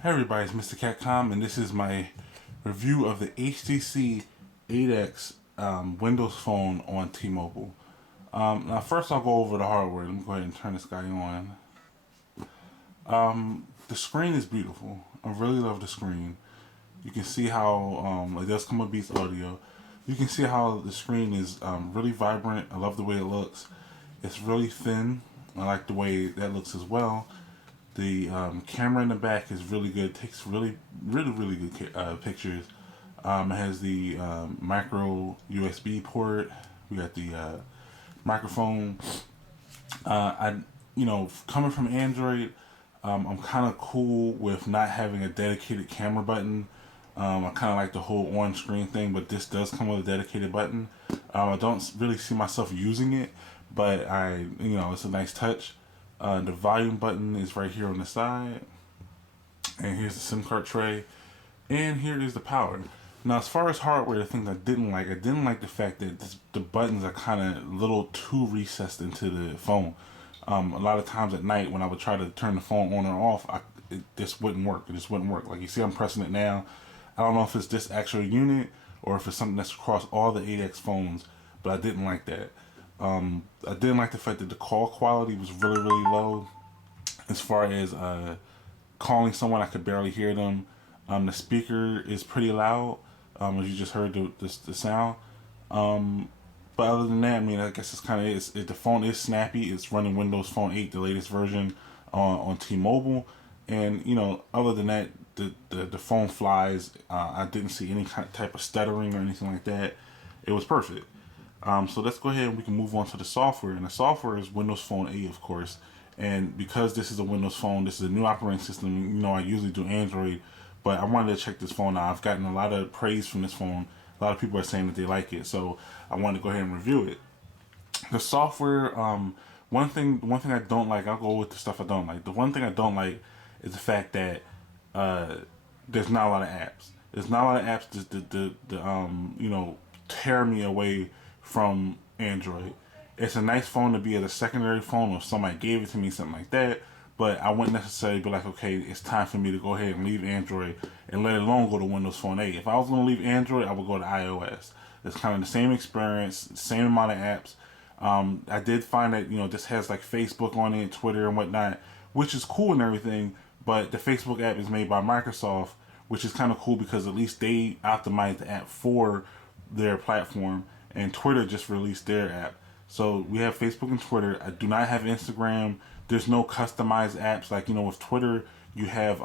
Hey everybody, it's Mr. Catcom, and this is my review of the HTC 8X Windows Phone on T-Mobile. Now, first I'll go over the hardware. Let me go ahead and turn this guy on. The screen is beautiful. I really love the screen. You can see how it does come with Beats Audio. You can see how the screen is really vibrant. I love the way it looks. It's really thin. I like the way that looks as well. The camera in the back is really good. It takes really good pictures. It has the micro USB port. We got the microphone. Coming from Android, I'm kind of cool with not having a dedicated camera button. I kind of like the whole on screen thing, but this does come with a dedicated button. I don't really see myself using it, but it's a nice touch. The volume button is right here on the side, and here's the SIM card tray, and here is the power. Now, as far as hardware, the things I didn't like the fact that the buttons are kind of a little too recessed into the phone. A lot of times at night when I would try to turn the phone on or off, this wouldn't work. It just wouldn't work. Like you see, I'm pressing it now. I don't know if it's this actual unit or if it's something that's across all the 8X phones, but I didn't like that. I didn't like the fact that the call quality was really low. As far as calling someone, I could barely hear them. The speaker is pretty loud, as you just heard the sound. Um, but other than that, I mean, I guess it's kind of the phone is snappy. It's running Windows Phone 8, the latest version, on T-Mobile, and other than that, the phone flies. I didn't see any kind of type of stuttering or anything like that. It was perfect. So let's go ahead and we can move on to the software. And the software is Windows Phone 8, of course. And because this is a Windows phone, this is a new operating system. I usually do Android, but I wanted to check this phone out. I've gotten a lot of praise from this phone. A lot of people are saying that they like it, so I wanted to go ahead and review it. The software, one thing I don't like. I'll go with the stuff I don't like. The one thing I don't like is the fact that uh, there's not a lot of apps. There's not a lot of apps to tear me away from Android. It's a nice phone to be as a secondary phone, or if somebody gave it to me, something like that. But I wouldn't necessarily be like, okay, it's time for me to go ahead and leave Android and let it alone go to Windows Phone 8. If I was going to leave Android, I would go to iOS. It's kind of the same experience, same amount of apps. I did find that this has like Facebook on it, Twitter and whatnot, which is cool and everything. But the Facebook app is made by Microsoft, which is kind of cool because at least they optimize the app for their platform, and Twitter just released their app. So we have Facebook and Twitter. I do not have Instagram. There's no customized apps like with Twitter. You have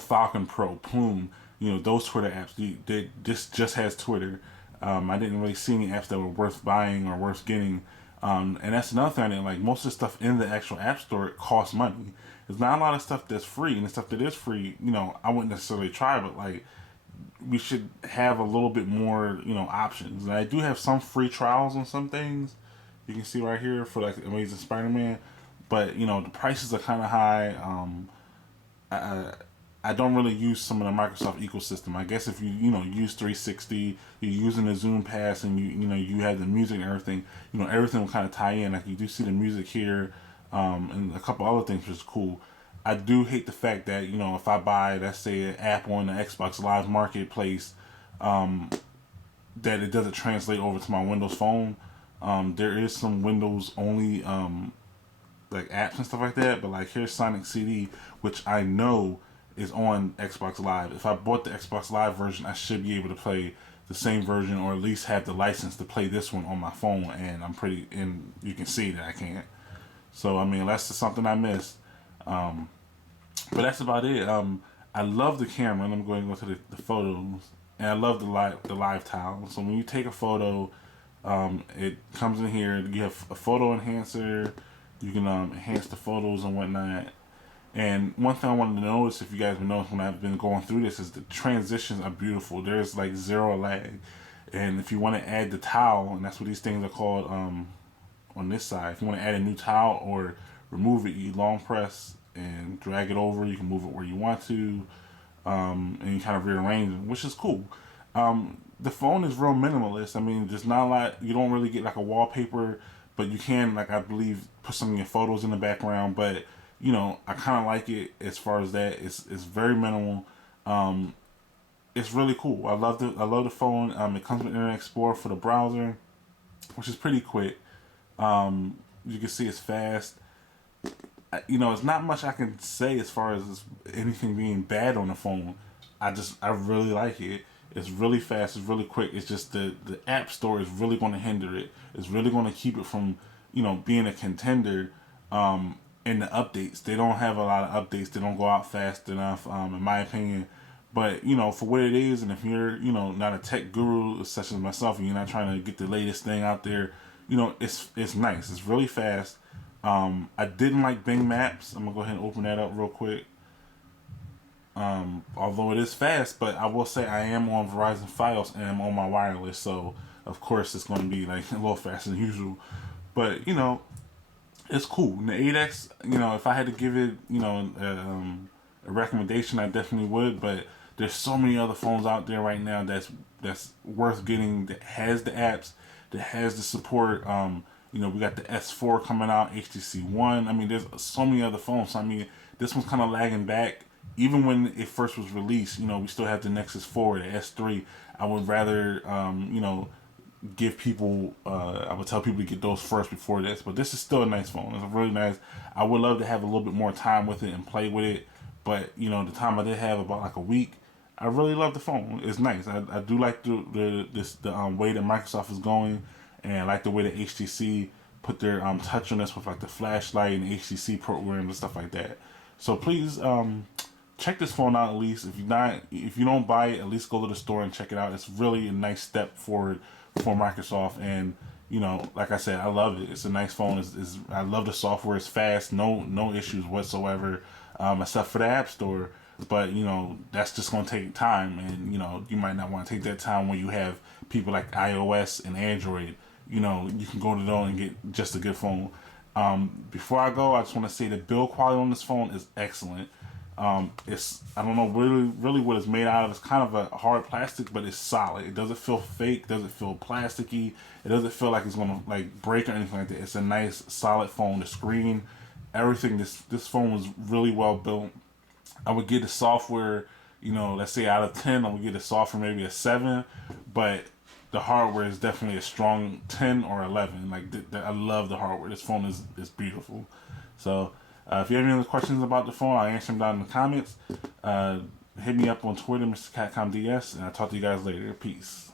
Falcon Pro, Plume. Those Twitter apps. This just has Twitter. I didn't really see any apps that were worth buying or worth getting. And that's another thing I didn't like. Most of the stuff in the actual app store costs money. There's not a lot of stuff that's free, and the stuff that is free, I wouldn't necessarily try, but like we should have a little bit more, options. And I do have some free trials on some things. You can see right here for like Amazing Spider-Man, but the prices are kind of high. I, I don't really use some of the Microsoft ecosystem. I guess if you use 360, you're using the Zoom Pass, and you have the music and everything. Everything will kind of tie in. Like you do see the music here, and a couple other things which is cool. I do hate the fact that if I buy, let's say, an app on the Xbox Live Marketplace, um, that it doesn't translate over to my Windows Phone. There is some Windows only like apps and stuff like that, but like here's Sonic CD, which I know is on Xbox Live. If I bought the Xbox Live version, I should be able to play the same version, or at least have the license to play this one on my phone. And you can see that I can't. So I mean, that's just something I missed. Um, but that's about it. I love the camera, and I'm going to go to the photos, and I love the live tile. So when you take a photo, it comes in here. You have a photo enhancer. You can enhance the photos and whatnot. And one thing I wanted to notice, if you guys have noticed when I've been going through this, is the transitions are beautiful. There's like zero lag. And if you want to add the tile, and that's what these things are called on this side, if you want to add a new tile or remove it, you long press and drag it over. You can move it where you want to, and you kind of rearrange it, which is cool. The phone is real minimalist. I mean, there's not a lot. You don't really get like a wallpaper, but you can, like I believe, put some of your photos in the background. But you know, I kind of like it as far as that. It's very minimal. Um, it's really cool. I love the phone. It comes with Internet Explorer for the browser, which is pretty quick. You can see it's fast. You know, it's not much I can say as far as anything being bad on the phone. I really like it. It's really fast. It's really quick. It's just the app store is really going to hinder it. It's really going to keep it from, you know, being a contender. In the updates, they don't have a lot of updates. They don't go out fast enough, in my opinion. But you know, for what it is, and if you're, you know, not a tech guru such as myself, and you're not trying to get the latest thing out there, you know, it's nice. It's really fast. I didn't like Bing Maps. I'm gonna go ahead and open that up real quick. Although it is fast, but I will say I am on Verizon Fios and I'm on my wireless, so of course it's going to be like a little faster than usual. But you know, it's cool. And the 8X, you know, if I had to give it, you know, a recommendation, I definitely would. But there's so many other phones out there right now that's worth getting. That has the apps, that has the support. You know, we got the S4 coming out, HTC One. I mean, there's so many other phones. I mean, this one's kind of lagging back. Even when it first was released, you know, we still have the Nexus 4, the S3. I would rather, you know, give people, I would tell people to get those first before this. But this is still a nice phone. It's really nice. I would love to have a little bit more time with it and play with it. But, you know, the time I did have, about like a week, I really love the phone. It's nice. I do like the way that Microsoft is going, and I like the way that HTC put their touch on this with like the flashlight and the HTC programs and stuff like that. So please check this phone out at least. If you don't buy it, at least go to the store and check it out. It's really a nice step forward for Microsoft, and you know, like I said, I love it. It's a nice phone. I love the software. It's fast. No issues whatsoever, except for the App Store. But you know, that's just gonna take time, and you know, you might not want to take that time when you have people like iOS and Android. You know, you can go to them and get just a good phone. Before I go, I just want to say the build quality on this phone is excellent. It's, I don't know really what it's made out of. It's kind of a hard plastic, but it's solid. It doesn't feel fake. Doesn't feel plasticky. It doesn't feel like it's gonna like break or anything like that. It's a nice solid phone. The screen, everything. This phone was really well built. I would give the software, you know, let's say out of 10, I would give the software maybe a 7, but the hardware is definitely a strong 10 or 11. Like, I love the hardware. This phone is beautiful. So, if you have any other questions about the phone, I'll answer them down in the comments. Hit me up on Twitter, Mr. CatcomDS, and I'll talk to you guys later. Peace.